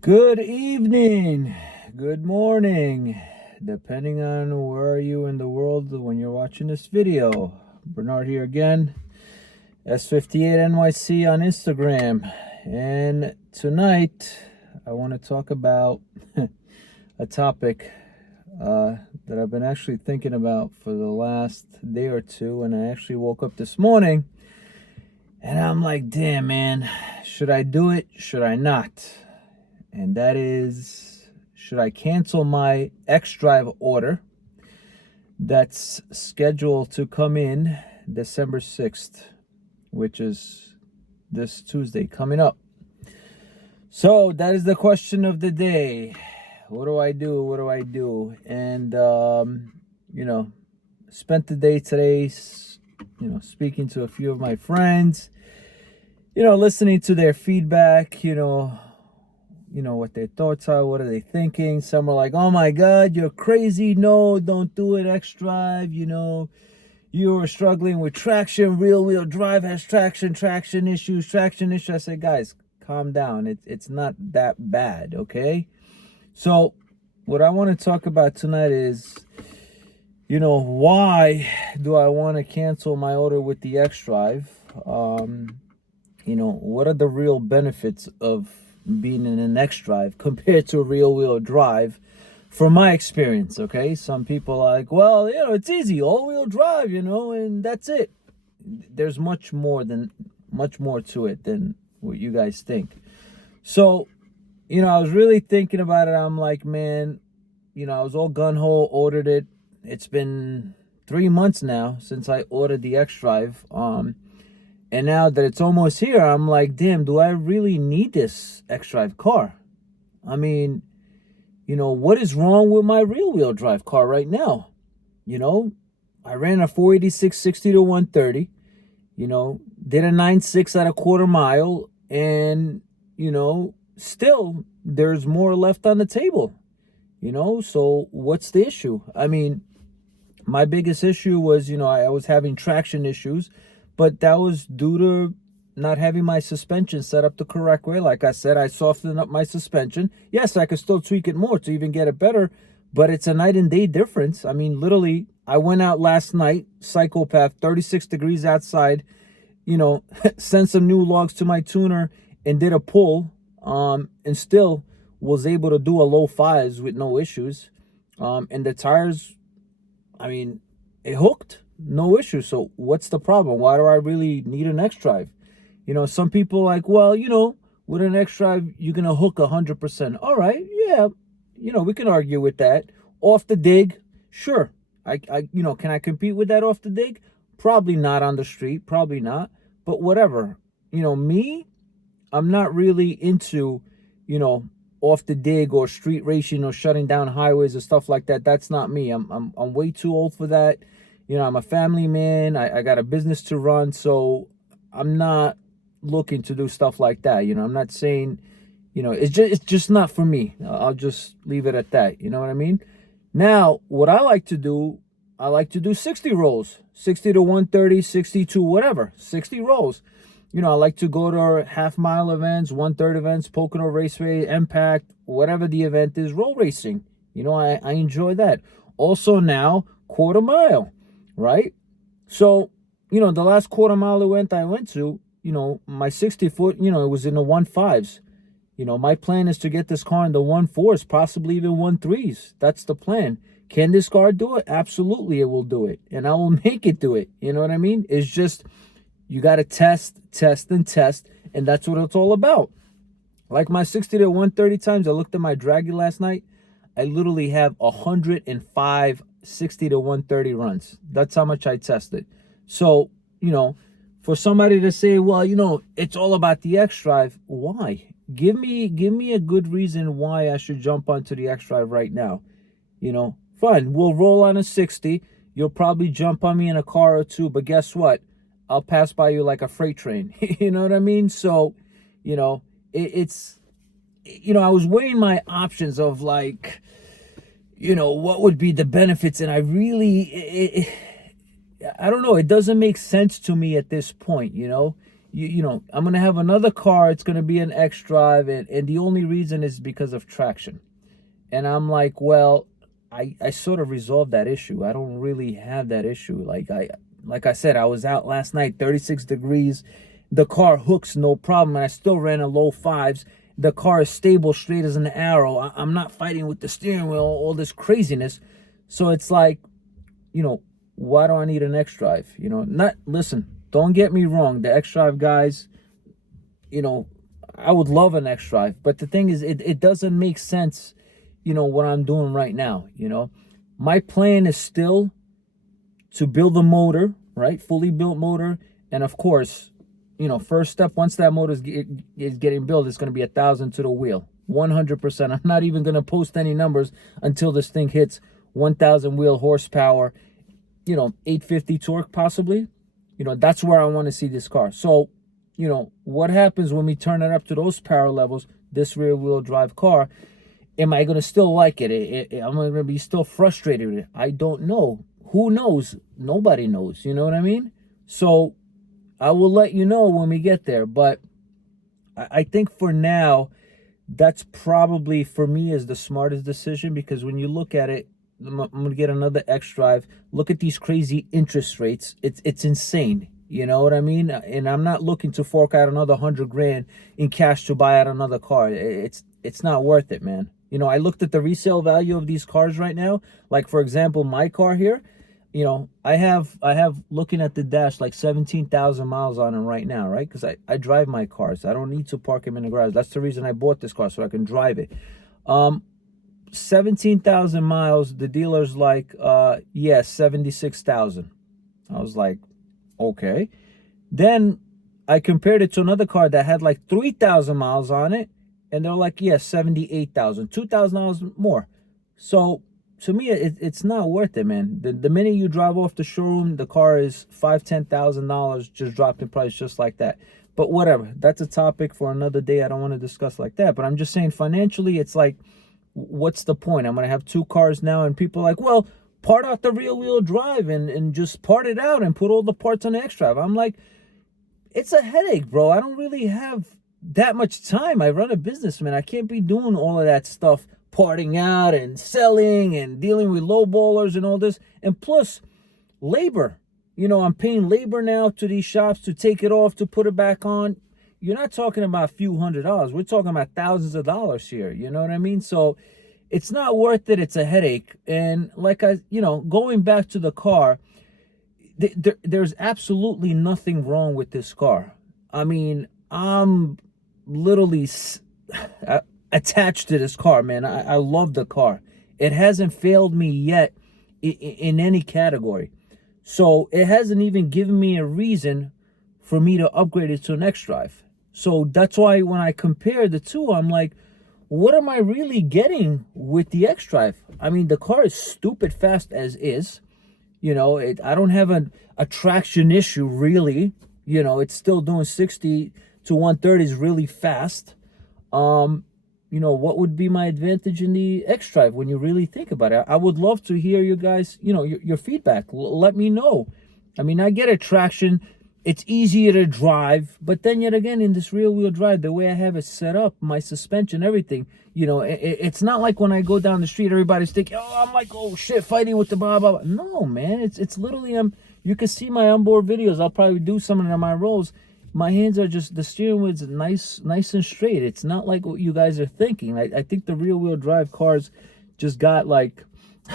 Good evening, good morning, depending on where are you in the world when you're watching this video. Bernard here again, S58NYC on Instagram. And tonight, I want to talk about a topic that I've been actually thinking about for the last day or two. And I actually woke up this morning and I'm like, damn, man, should I do it? Should I not? And that is, should I cancel my XDrive order that's scheduled to come in December 6th, which is this Tuesday coming up? So that is the question of the day. What do I do? What do I do? And, spent the day today, speaking to a few of my friends, listening to their feedback, what their thoughts are, what are they thinking. Some are like, oh my God, you're crazy. No, don't do it. XDrive, you're struggling with traction. Real wheel drive has traction issues. I said, guys, calm down. It's not that bad, okay? So what I want to talk about tonight is, why do I want to cancel my order with the XDrive? What are the real benefits of being in an XDrive compared to a real wheel drive from my experience? Okay, some people are like, well, it's easy, all wheel drive, and that's it. There's much more to it than what you guys think. So I was really thinking about it. I'm like, man, I was all gun-ho, ordered it. It's been 3 months now since I ordered the XDrive. And now that it's almost here, I'm like, damn, do I really need this XDrive car? I mean, what is wrong with my real wheel drive car right now? I ran a 486 60 to 130, did a 9.6 at a quarter mile, and, still there's more left on the table, so what's the issue? I mean, my biggest issue was, I was having traction issues, but that was due to not having my suspension set up the correct way. Like I said, I softened up my suspension. Yes, I could still tweak it more to even get it better, but it's a night and day difference. I mean, literally, I went out last night, psychopath, 36 degrees outside, sent some new logs to my tuner and did a pull, and still was able to do a low fives with no issues. And the tires, I mean, it hooked. No issue. So what's the problem? Why do I really need an XDrive? Some people are like, well, with an XDrive, you're going to hook 100%. All right. Yeah. We can argue with that. Off the dig. Sure. Can I compete with that off the dig? Probably not on the street. Probably not. But whatever. Me, I'm not really into, off the dig or street racing or shutting down highways or stuff like that. That's not me. I'm way too old for that. I'm a family man. I got a business to run, so I'm not looking to do stuff like that. I'm not saying, it's just not for me. I'll just leave it at that. You know what I mean? Now, what I like to do 60 rolls, 60 to 130, 60 to whatever, 60 rolls. I like to go to half-mile events, 1/3 events, Pocono Raceway, Impact, whatever the event is, roll racing. I enjoy that. Also now, quarter mile. Right? So, the last quarter mile event I went to, my 60 foot, it was in the 1.5s. My plan is to get this car in the 1.4s, possibly even 1.3s. That's the plan. Can this car do it? Absolutely, it will do it. And I will make it do it. You know what I mean? It's just, you got to test. And that's what it's all about. Like my 60 to 130 times, I looked at my Dragy last night. I literally have 105 60 to 130 runs. That's how much I tested. So, for somebody to say, well, it's all about the XDrive, why? Give me a good reason why I should jump onto the XDrive right now. Fine, we'll roll on a 60. You'll probably jump on me in a car or two, but guess what? I'll pass by you like a freight train. You know what I mean? So, it's I was weighing my options of like, what would be the benefits, and I really, I don't know, it doesn't make sense to me at this point. I'm going to have another car. It's going to be an XDrive, and the only reason is because of traction. And I'm like, well, I sort of resolved that issue. I don't really have that issue. Like I said, I was out last night, 36 degrees. The car hooks no problem, and I still ran a low fives. The car is stable, straight as an arrow. I'm not fighting with the steering wheel, all this craziness. So it's like, why do I need an XDrive? Listen, don't get me wrong. The XDrive guys, I would love an XDrive. But the thing is, it doesn't make sense, what I'm doing right now. My plan is still to build a motor, right? Fully built motor. And of course, first step, once that motor is getting built, it's going to be 1,000 to the wheel. 100%. I'm not even going to post any numbers until this thing hits 1,000 wheel horsepower, 850 torque possibly. That's where I want to see this car. So, what happens when we turn it up to those power levels, this rear wheel drive car? Am I going to still like it? Am I going to be still frustrated with it? I don't know. Who knows? Nobody knows. You know what I mean? So I will let you know when we get there. But I think for now, that's probably, for me, is the smartest decision. Because when you look at it, I'm going to get another XDrive. Look at these crazy interest rates. It's insane. You know what I mean? And I'm not looking to fork out another $100,000 in cash to buy out another car. It's not worth it, man. I looked at the resale value of these cars right now. Like, for example, my car here, I have looking at the dash like 17,000 miles on it right now, right? Because I drive my cars. I don't need to park them in the garage. That's the reason I bought this car, so I can drive it. 17,000 miles. The dealer's like, 76,000. I was like, okay. Then I compared it to another car that had like 3,000 miles on it. And they're like, 78,000, $2,000 more. So to me, it's not worth it, man. The minute you drive off the showroom, the car is $5,000-$10,000 just dropped in price just like that. But whatever, that's a topic for another day. I don't want to discuss like that. But I'm just saying, financially, it's like, what's the point? I'm going to have two cars now, and people are like, well, part out the rear wheel drive and just part it out and put all the parts on the XDrive. I'm like, it's a headache, bro. I don't really have that much time. I run a business, man. I can't be doing all of that stuff, parting out and selling and dealing with lowballers and all this. And plus, labor. I'm paying labor now to these shops to take it off, to put it back on. You're not talking about a few $100s. We're talking about thousands of dollars here. You know what I mean? So it's not worth it. It's a headache. And like going back to the car, there's absolutely nothing wrong with this car. I mean, I'm literally attached to this car, man. I love the car. It hasn't failed me yet in any category. So it hasn't even given me a reason for me to upgrade it to an XDrive. So that's why when I compare the two, I'm like, what am I really getting with the XDrive? I mean, the car is stupid fast as is. I don't have a traction issue, really. It's still doing 60 to 130 is really fast. What would be my advantage in the XDrive when you really think about it? I would love to hear you guys, your feedback. Let me know. I mean, I get a traction. It's easier to drive. But then yet again, in this rear wheel drive, the way I have it set up, my suspension, everything, it's not like when I go down the street, everybody's thinking, I'm like, oh shit, fighting with the blah, blah, blah. No, man, it's literally, you can see my onboard videos. I'll probably do some of them on my rolls. My hands are just, the steering wheel's nice and straight. It's not like what you guys are thinking. I think the rear wheel drive cars just got like,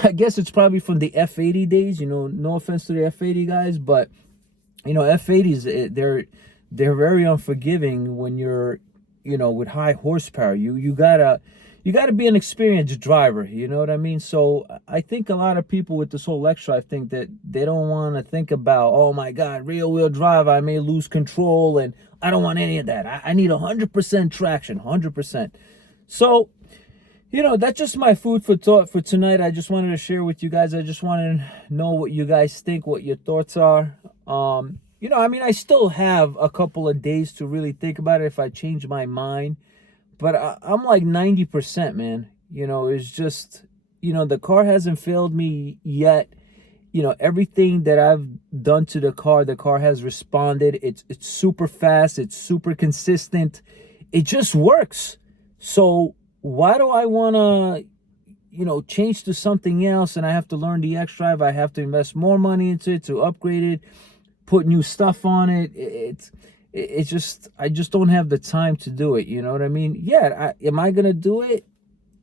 I guess it's probably from the F80 days, no offense to the F80 guys, but F80s, they're very unforgiving when you're, with high horsepower. You gotta be an experienced driver, you know what I mean? So I think a lot of people with this whole XDrive think that they don't want to think about, oh my God, rear wheel drive, I may lose control, and I don't want any of that. I need 100% traction, 100%. So, that's just my food for thought for tonight. I just wanted to share with you guys. I just wanted to know what you guys think, what your thoughts are. I still have a couple of days to really think about it if I change my mind. But I'm like 90%, man. It's just, the car hasn't failed me yet. everything that I've done to the car has responded. It's super fast. It's super consistent. It just works. So why do I want to, change to something else, and I have to learn the XDrive? I have to invest more money into it to upgrade it, put new stuff on it. It's just, I just don't have the time to do it. You know what I mean? Yeah. Am I going to do it?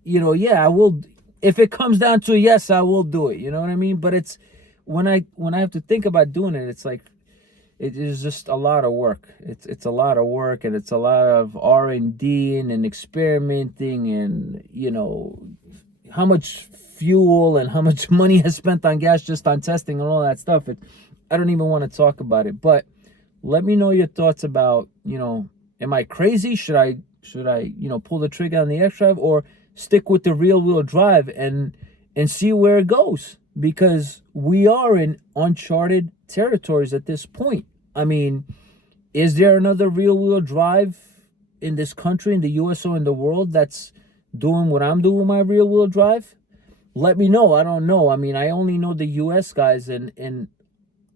Yeah, I will. If it comes down to a yes, I will do it. You know what I mean? But it's when I have to think about doing it, it's like, it is just a lot of work. It's a lot of work, and it's a lot of R&D and experimenting, and how much fuel and how much money has spent on gas just on testing and all that stuff. I don't even want to talk about it. But let me know your thoughts about, am I crazy? Should I pull the trigger on the XDrive, or stick with the rear wheel drive and see where it goes? Because we are in uncharted territories at this point. I mean, is there another rear wheel drive in this country, in the US, or in the world that's doing what I'm doing with my rear wheel drive? Let me know. I don't know. I mean, I only know the US guys, and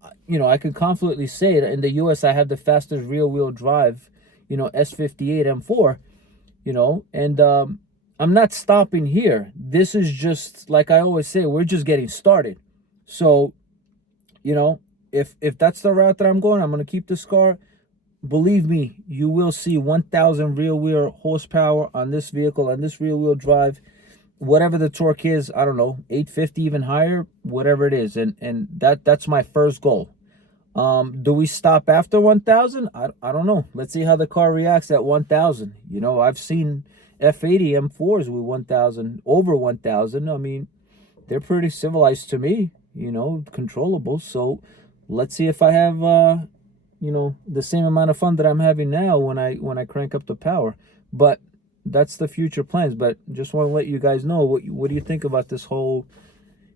I can confidently say that in the US I have the fastest rear wheel drive, S58 M4, and I'm not stopping here. This is just, like I always say, we're just getting started. So, if that's the route that I'm going to keep this car. Believe me, you will see 1,000 rear wheel horsepower on this vehicle, on this rear wheel drive. Whatever the torque is, I don't know, 850, even higher, whatever it is. And that's my first goal. Do we stop after 1,000? I don't know. Let's see how the car reacts at 1,000. I've seen F80 M4s with 1,000, over 1,000. I mean, they're pretty civilized to me, controllable. So let's see if I have, the same amount of fun that I'm having now when I crank up the power. But that's the future plans. But just want to let you guys know, what do you think about this whole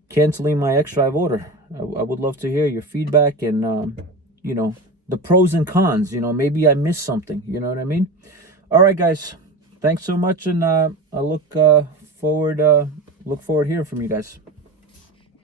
canceling my XDrive order? I would love to hear your feedback, and the pros and cons. Maybe I missed something. You know what I mean? All right, guys. Thanks so much, and I look forward hearing from you guys.